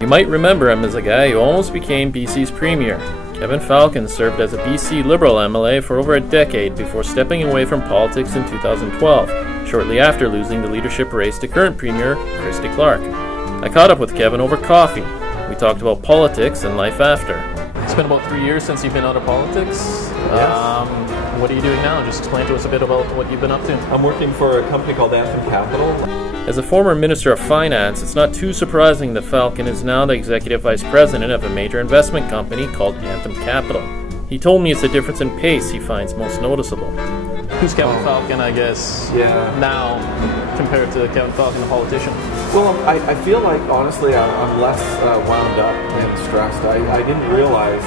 You might remember him as a guy who almost became BC's premier. Kevin Falcon served as a BC Liberal MLA for over a decade before stepping away from politics in 2012, shortly after losing the leadership race to current Premier Christy Clark. I caught up with Kevin over coffee. We talked about politics and life after. It's been about 3 years since you've been out of politics. Yes. What are you doing now? Just explain to us a bit about what you've been up to. I'm working for a company called Anthem Capital. As a former Minister of Finance, it's not too surprising that Falcon is now the Executive Vice President of a major investment company called Anthem Capital. He told me it's the difference in pace he finds most noticeable. Who's Kevin Falcon, I guess, now compared to Kevin Falcon, the politician? Well, I feel like, honestly, I'm less wound up and stressed. I didn't realize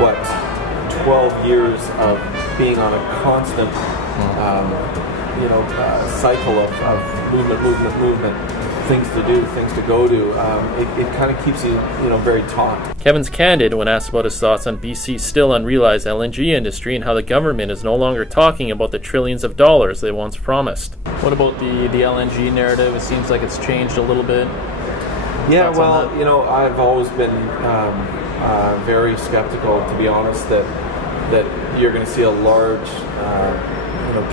what 12 years of being on a constant cycle of movement, things to do, things to go to. It kind of keeps you, very taut. Kevin's candid when asked about his thoughts on BC's still unrealized LNG industry and how the government is no longer talking about the trillions of dollars they once promised. What about the LNG narrative? It seems like it's changed a little bit. Yeah, well, I've always been very skeptical, to be honest, that you're going to see a large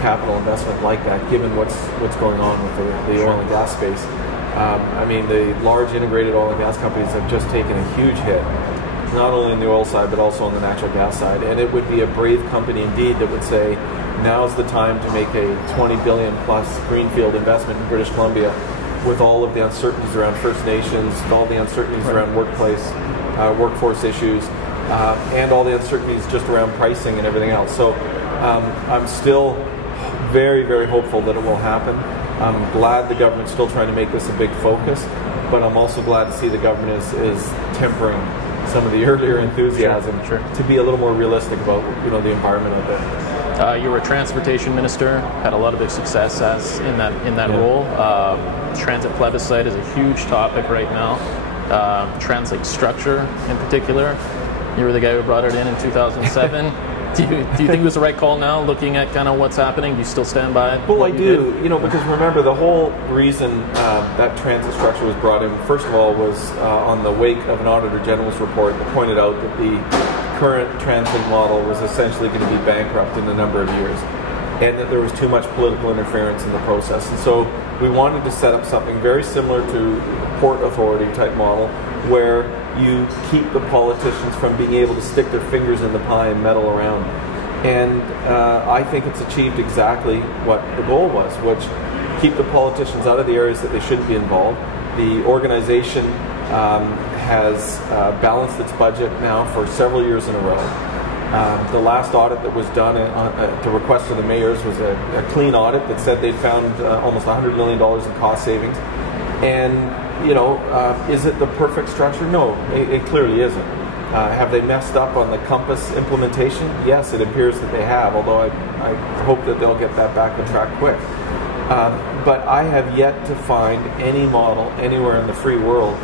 capital investment like that, given what's going on with the oil and gas space. The large integrated oil and gas companies have just taken a huge hit, not only on the oil side, but also on the natural gas side. And it would be a brave company indeed that would say, now's the time to make a $20 billion plus greenfield investment in British Columbia, with all of the uncertainties around First Nations, all the uncertainties around workforce issues, and all the uncertainties just around pricing and everything else. So I'm still very, very hopeful that it will happen. I'm glad the government's still trying to make this a big focus, but I'm also glad to see the government is tempering some of the earlier enthusiasm to be a little more realistic about the environment out there. You were a transportation minister, had a lot of big success in that role. Transit plebiscite is a huge topic right now. Transit structure in particular. You were the guy who brought it in 2007. Do you think it was the right call now, looking at kind of what's happening? Do you still stand by it? Well, I do. Because remember, the whole reason that transit structure was brought in, first of all, was on the wake of an Auditor General's report that pointed out that the current transit model was essentially going to be bankrupt in a number of years, and that there was too much political interference in the process. And so we wanted to set up something very similar to Port Authority type model, where you keep the politicians from being able to stick their fingers in the pie and meddle around. And I think it's achieved exactly what the goal was, which keep the politicians out of the areas that they shouldn't be involved. The organization has balanced its budget now for several years in a row. The last audit that was done at the request of the mayors was a clean audit that said they'd found almost $100 million in cost savings. And is it the perfect structure? No, it clearly isn't. Have they messed up on the Compass implementation? Yes, it appears that they have, although I hope that they'll get that back on track quick. But I have yet to find any model anywhere in the free world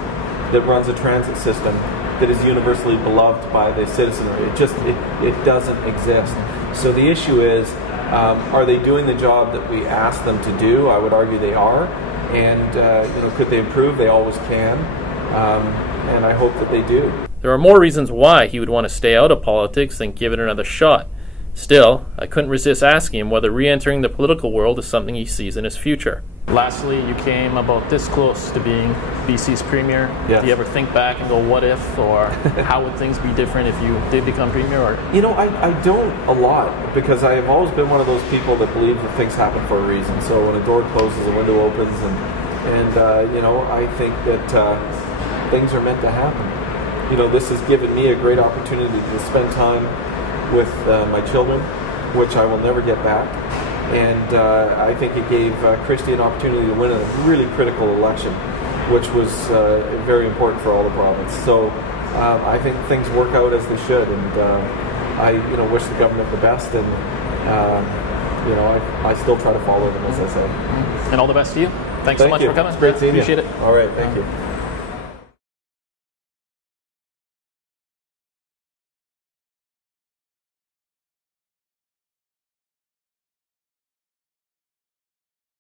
that runs a transit system that is universally beloved by the citizenry. It doesn't exist. So the issue is, are they doing the job that we asked them to do? I would argue they are. And could they improve? They always can, and I hope that they do. There are more reasons why he would want to stay out of politics than give it another shot. Still, I couldn't resist asking him whether re-entering the political world is something he sees in his future. Lastly, you came about this close to being BC's premier. Yes. Do you ever think back and go, what if, or how would things be different if you did become premier? Or I don't a lot, because I have always been one of those people that believe that things happen for a reason. So when a door closes, a window opens, and I think that things are meant to happen. This has given me a great opportunity to spend time with my children, which I will never get back. And I think it gave Christy an opportunity to win a really critical election, which was very important for all the province. So I think things work out as they should, and I wish the government the best, and I still try to follow them, as I say. And all the best to you. Thanks so much for coming. It's great seeing you. Appreciate it. All right, thank you.